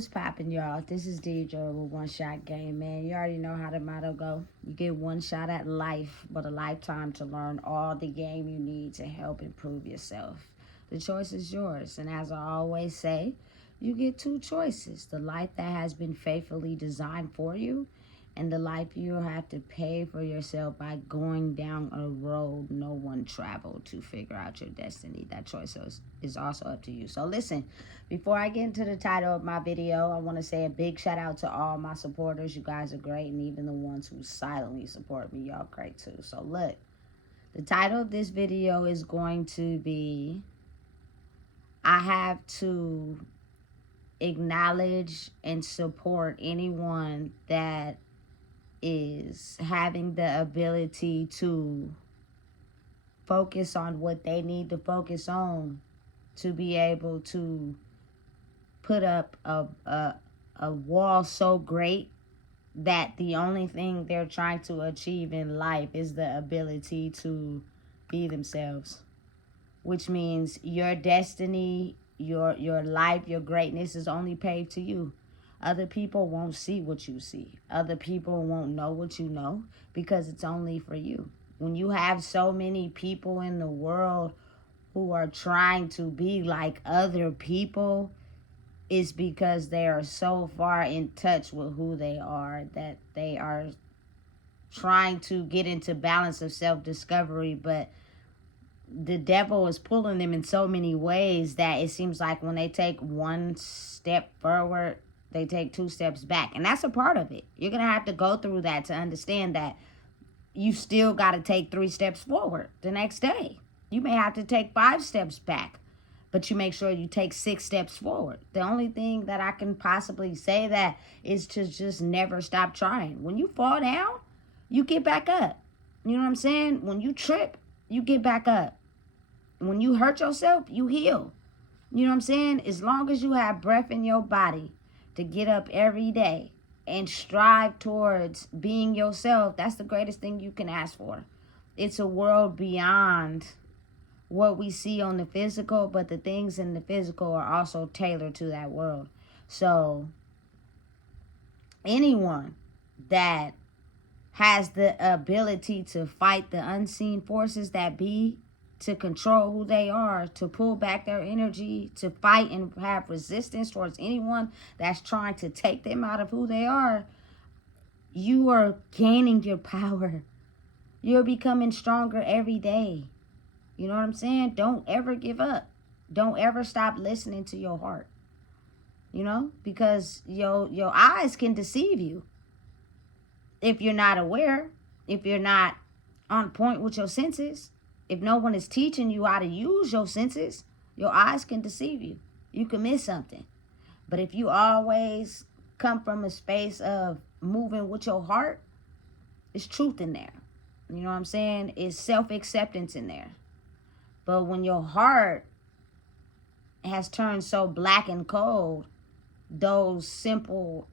What's poppin', y'all? This is DJ with One Shot Game, man. You already know how the motto go. You get one shot at life, but a lifetime to learn all the game you need to help improve yourself. The choice is yours, and as I always say, you get two choices: the life that has been faithfully designed for you, and the life you'll have to pay for yourself by going down a road no one traveled to figure out your destiny. That choice is also up to you. So listen, before I get into the title of my video, I want to say a big shout out to all my supporters. You guys are great, and even the ones who silently support me, y'all great too. So look, the title of this video is going to be, I have to acknowledge and support anyone that is having the ability to focus on what they need to focus on to be able to put up a wall so great that the only thing they're trying to achieve in life is the ability to be themselves, which means your destiny, your life, your greatness is only paved to you. Other people won't see what you see. Other people won't know what you know because it's only for you. When you have so many people in the world who are trying to be like other people, it's because they are so far in touch with who they are that they are trying to get into balance of self-discovery, but the devil is pulling them in so many ways that it seems like when they take one step forward, they take two steps back. And that's a part of it. You're going to have to go through that to understand that you still got to take 3 steps forward the next day. You may have to take 5 steps back, but you make sure you take 6 steps forward. The only thing that I can possibly say that is to just never stop trying. When you fall down, you get back up. You know what I'm saying? When you trip, you get back up. When you hurt yourself, you heal. You know what I'm saying? As long as you have breath in your body to get up every day and strive towards being yourself, that's the greatest thing you can ask for. It's a world beyond what we see on the physical, but the things in the physical are also tailored to that world. So anyone that has the ability to fight the unseen forces that be, to control who they are, to pull back their energy, to fight and have resistance towards anyone that's trying to take them out of who they are, you are gaining your power. You're becoming stronger every day. You know what I'm saying? Don't ever give up. Don't ever stop listening to your heart. You know, because your eyes can deceive you if you're not aware, if you're not on point with your senses. If no one is teaching you how to use your senses, your eyes can deceive you. You can miss something. But if you always come from a space of moving with your heart, it's truth in there. You know what I'm saying? It's self-acceptance in there. But when your heart has turned so black and cold, those simple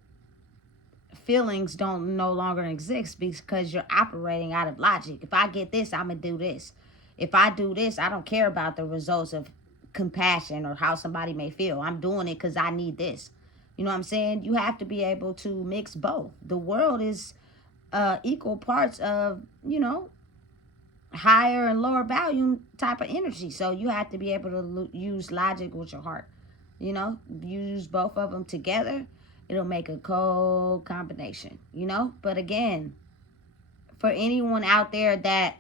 feelings don't no longer exist because you're operating out of logic. If I get this, I'm going to do this. If I do this, I don't care about the results of compassion or how somebody may feel. I'm doing it because I need this. You know what I'm saying? You have to be able to mix both. The world is equal parts of, higher and lower value type of energy. So you have to be able to use logic with your heart. Use both of them together. It'll make a cold combination, But again, for anyone out there that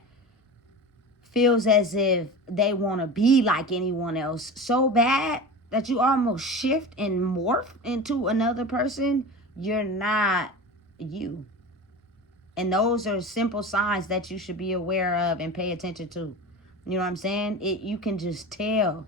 feels as if they want to be like anyone else so bad that you almost shift and morph into another person, you're not you. And those are simple signs that you should be aware of and pay attention to. You know what I'm saying? You can just tell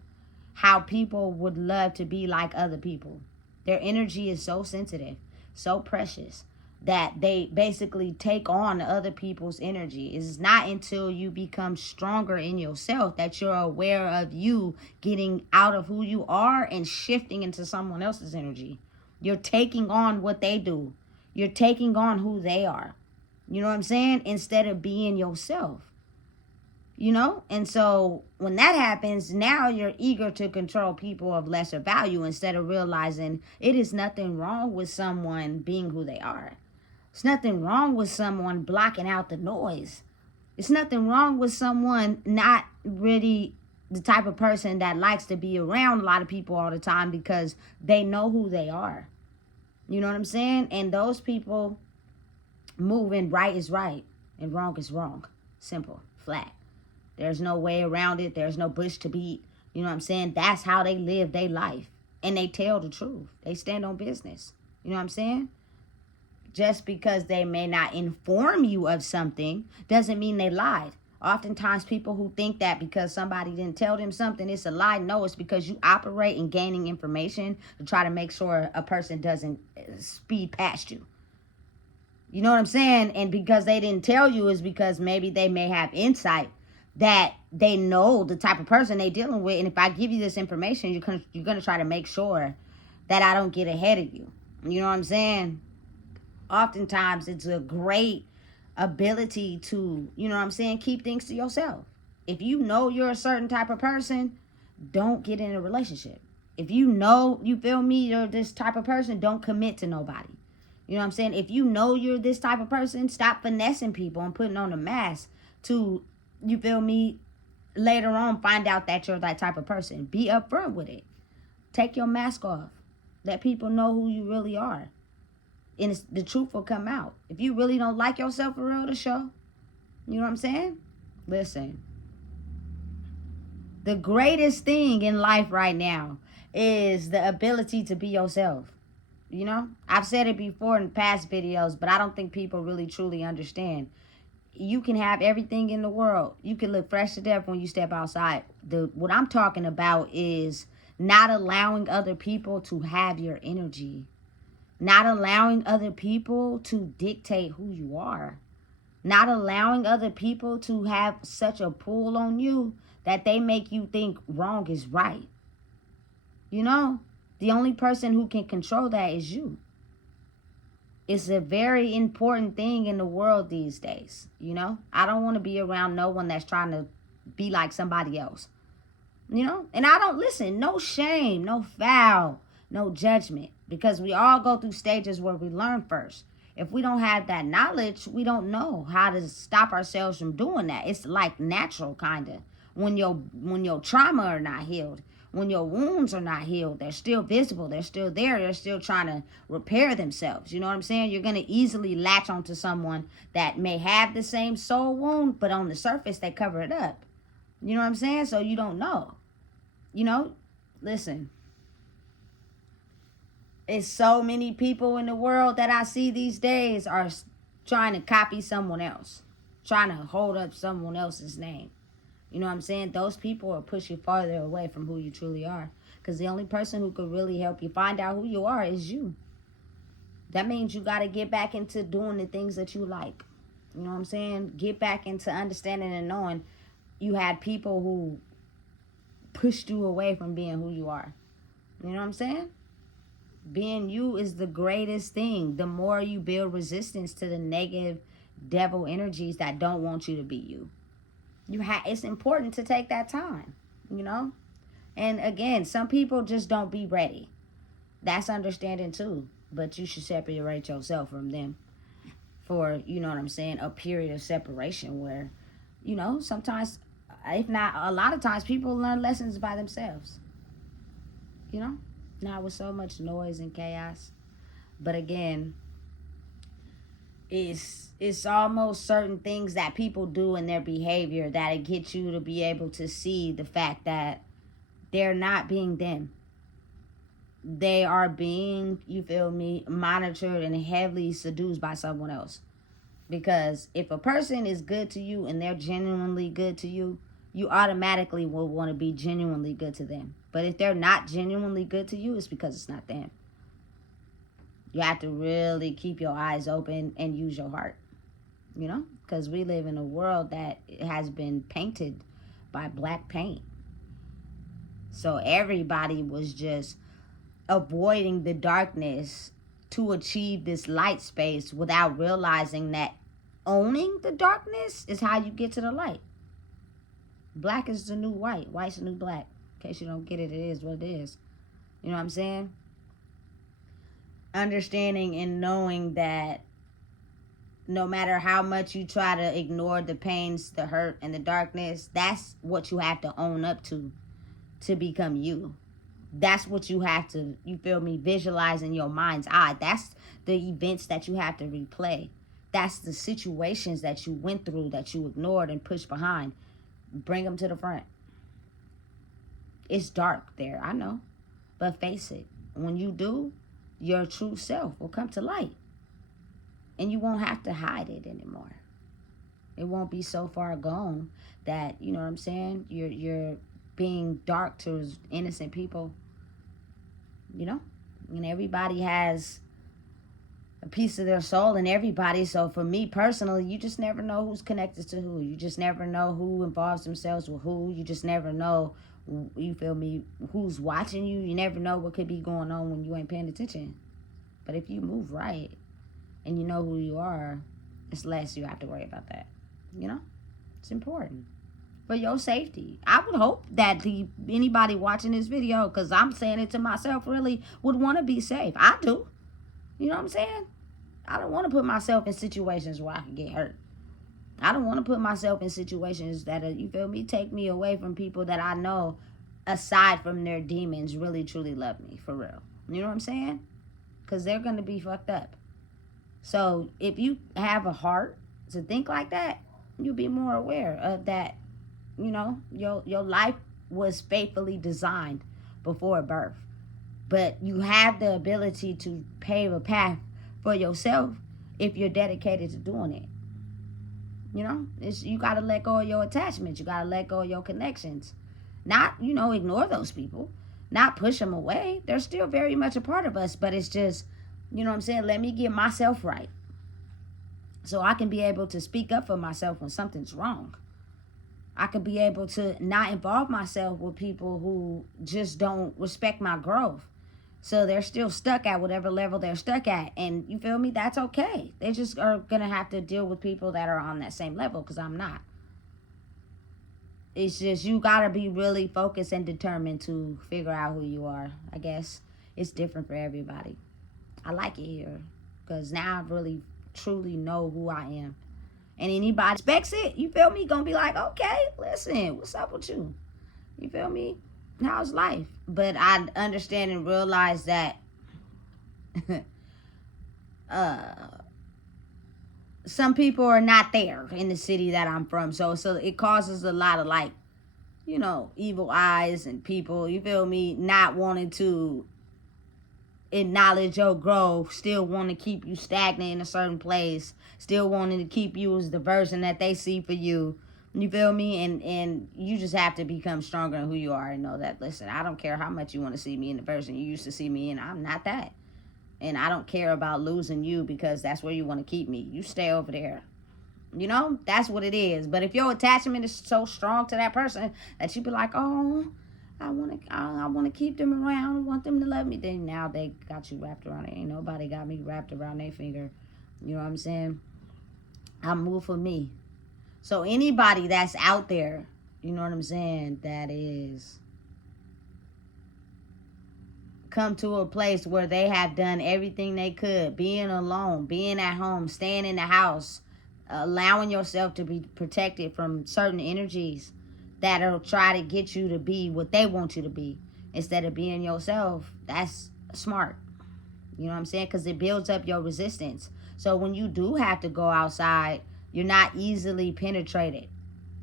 how people would love to be like other people. Their energy is so sensitive, so precious, that they basically take on other people's energy. It's not until you become stronger in yourself that you're aware of you getting out of who you are and shifting into someone else's energy. You're taking on what they do. You're taking on who they are. You know what I'm saying? Instead of being yourself. you know? And so when that happens, now you're eager to control people of lesser value instead of realizing it is nothing wrong with someone being who they are. It's nothing wrong with someone blocking out the noise. It's nothing wrong with someone not really the type of person that likes to be around a lot of people all the time because they know who they are. You know what I'm saying? And those people moving right is right and wrong is wrong. Simple, flat. There's no way around it. There's no bush to beat. You know what I'm saying? That's how they live their life. And they tell the truth. They stand on business. You know what I'm saying? Just because they may not inform you of something doesn't mean they lied. Oftentimes people who think that because somebody didn't tell them something, it's a lie. No, it's because you operate in gaining information to try to make sure a person doesn't speed past you. You know what I'm saying? And because they didn't tell you is because maybe they may have insight that they know the type of person they're dealing with. And if I give you this information, you're gonna try to make sure that I don't get ahead of you. You know what I'm saying? Oftentimes it's a great ability to, you know what I'm saying, keep things to yourself. If you know you're a certain type of person, don't get in a relationship. If you know, you feel me, you're this type of person, don't commit to nobody. You know what I'm saying? If you know you're this type of person, stop finessing people and putting on a mask to, you feel me, later on find out that you're that type of person. Be upfront with it. Take your mask off. Let people know who you really are. And the truth will come out. If you really don't like yourself for real to show, you know what I'm saying? Listen. The greatest thing in life right now is the ability to be yourself. You know? I've said it before in past videos, but I don't think people really truly understand. You can have everything in the world. You can look fresh to death when you step outside. What I'm talking about is not allowing other people to have your energy. Not allowing other people to dictate who you are. Not allowing other people to have such a pull on you that they make you think wrong is right. You know, the only person who can control that is you. It's a very important thing in the world these days, you know? I don't want to be around no one that's trying to be like somebody else, you know? And I don't, listen, no shame, no foul, no judgment, because we all go through stages where we learn first. If we don't have that knowledge, we don't know how to stop ourselves from doing that. It's like natural, kind of. When your trauma are not healed, when your wounds are not healed, they're still visible, they're still there, they're still trying to repair themselves. You know what I'm saying? You're going to easily latch onto someone that may have the same soul wound, but on the surface, they cover it up. You know what I'm saying? So you don't know. You know, listen. It's so many people in the world that I see these days are trying to copy someone else, trying to hold up someone else's name. You know what I'm saying? Those people will push you farther away from who you truly are. Because the only person who could really help you find out who you are is you. That means you got to get back into doing the things that you like. You know what I'm saying? Get back into understanding and knowing you had people who pushed you away from being who you are. You know what I'm saying? Being you is the greatest thing. The more you build resistance to the negative devil energies that don't want you to be you. It's important to take that time, you know? And again, some people just don't be ready. That's understanding too. But you should separate yourself from them for, you know what I'm saying, a period of separation where, you know, sometimes, if not a lot of times, people learn lessons by themselves. You know? Not with so much noise and chaos. But again, it's almost certain things that people do in their behavior that it gets you to be able to see the fact that they're not being them. They are being, you feel me, monitored and heavily seduced by someone else. Because if a person is good to you and they're genuinely good to you, you automatically will want to be genuinely good to them. But if they're not genuinely good to you, it's because it's not them. You have to really keep your eyes open and use your heart. You know? Because we live in a world that has been painted by black paint. So everybody was just avoiding the darkness to achieve this light space without realizing that owning the darkness is how you get to the light. Black is the new white. White's the new black. In case you don't get it, it is what it is. You know what I'm saying? Understanding and knowing that no matter how much you try to ignore the pains, the hurt, and the darkness, that's what you have to own up to become you. That's what you have to, you feel me, visualize in your mind's eye. That's the events that you have to replay. That's the situations that you went through that you ignored and pushed behind. Bring them to the front. It's dark there, I know. But face it. When you do, your true self will come to light. And you won't have to hide it anymore. It won't be so far gone that, you know what I'm saying, you're being dark to innocent people. You know? And everybody has a piece of their soul in everybody. So for me personally, you just never know who's connected to who. You just never know who involves themselves with who. You just never know, you feel me, who's watching you. You never know what could be going on when you ain't paying attention. But if you move right and you know who you are, it's less you have to worry about that. You know? It's important. For your safety. I would hope that anybody watching this video, because I'm saying it to myself, really would want to be safe. I do. You know what I'm saying? I don't want to put myself in situations where I can get hurt. I don't want to put myself in situations that, you feel me, take me away from people that I know, aside from their demons, really, truly love me, for real. You know what I'm saying? Because they're going to be fucked up. So if you have a heart to think like that, you'll be more aware of that. You know, your life was faithfully designed before birth. But you have the ability to pave a path for yourself if you're dedicated to doing it. You know, you got to let go of your attachments. You got to let go of your connections. Not, you know, ignore those people. Not push them away. They're still very much a part of us. But it's just, you know what I'm saying, let me get myself right. So I can be able to speak up for myself when something's wrong. I could be able to not involve myself with people who just don't respect my growth. So they're still stuck at whatever level they're stuck at. And you feel me? That's okay. They just are going to have to deal with people that are on that same level, because I'm not. It's just you got to be really focused and determined to figure out who you are. I guess it's different for everybody. I like it here because now I really, truly know who I am. And anybody expects it, you feel me, gonna be like, okay, listen, what's up with you? You feel me? How's life? But I understand and realize that some people are not there in the city that I'm from. So it causes a lot of, like, you know, evil eyes and people, you feel me, not wanting to acknowledge your growth, still want to keep you stagnant in a certain place, still wanting to keep you as the version that they see for you. You feel me? And you just have to become stronger in who you are and know that, listen, I don't care how much you want to see me in the version you used to see me in. I'm not that. And I don't care about losing you because that's where you want to keep me. You stay over there. You know, that's what it is. But if your attachment is so strong to that person that you be like, oh, I want to keep them around. I want them to love me. Then now they got you wrapped around it. Ain't nobody got me wrapped around their finger. You know what I'm saying? I move for me. So anybody that's out there, you know what I'm saying, that is come to a place where they have done everything they could, being alone, being at home, staying in the house, allowing yourself to be protected from certain energies that'll try to get you to be what they want you to be instead of being yourself. That's smart. You know what I'm saying? Because it builds up your resistance. So when you do have to go outside, you're not easily penetrated.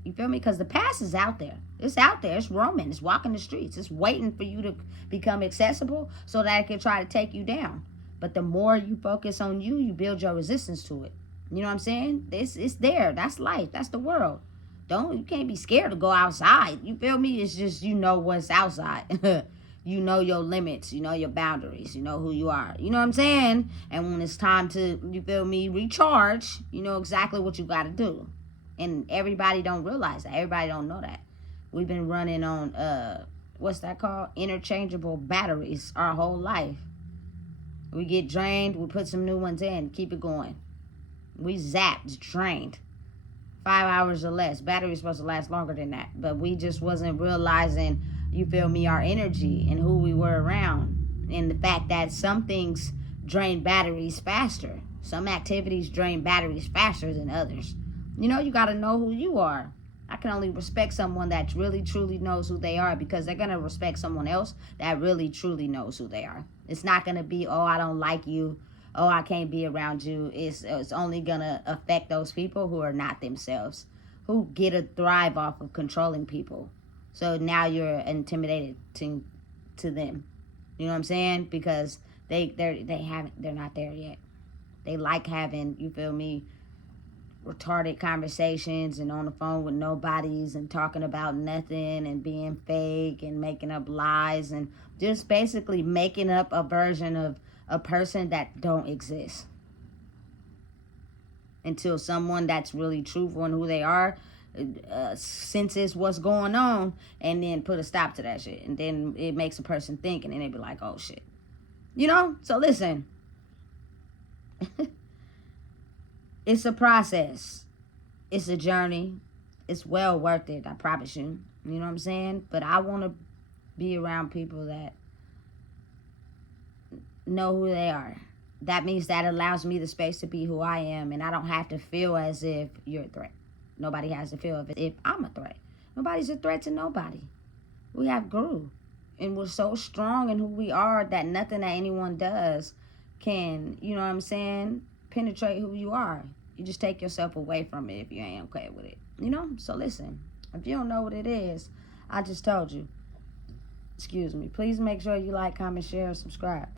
You feel me? Because the past is out there. It's out there. It's roaming. It's walking the streets. It's waiting for you to become accessible so that it can try to take you down. But the more you focus on you, you build your resistance to it. You know what I'm saying? It's there. That's life. That's the world. You can't be scared to go outside. You feel me? It's just, you know what's outside. You know your limits. You know your boundaries. You know who you are. You know what I'm saying? And when it's time to, you feel me, recharge, you know exactly what you got to do. And everybody don't realize that. Everybody don't know that. We've been running on, what's that called? Interchangeable batteries our whole life. We get drained. We put some new ones in. Keep it going. We zapped, drained. 5 hours or less. Battery's supposed to last longer than that. But we just wasn't realizing, you feel me, our energy and who we were around. And the fact that some things drain batteries faster. Some activities drain batteries faster than others. You know, you got to know who you are. I can only respect someone that really, truly knows who they are, because they're going to respect someone else that really, truly knows who they are. It's not going to be, oh, I don't like you. Oh, I can't be around you. It's only going to affect those people who are not themselves, who get a thrive off of controlling people. So now you're intimidated to them. You know what I'm saying? Because they're not there yet. They like having, you feel me, retarded conversations and on the phone with nobodies and talking about nothing and being fake and making up lies and just basically making up a version of a person that don't exist, until someone that's really truthful in who they are senses what's going on and then put a stop to that shit. And then it makes a person think, and then they be like, oh shit. You know? So listen. It's a process. It's a journey. It's well worth it, I promise you. You know what I'm saying? But I want to be around people that know who they are. That means that allows me the space to be who I am, and I don't have to feel as if you're a threat. Nobody has to feel as if I'm a threat. Nobody's a threat to nobody. We have grew, and we're so strong in who we are that nothing that anyone does can, you know what I'm saying, penetrate who you are. You just take yourself away from it if you ain't okay with it. You know? So listen, if you don't know what it is, I just told you. Excuse me. Please make sure you like, comment, share, and subscribe.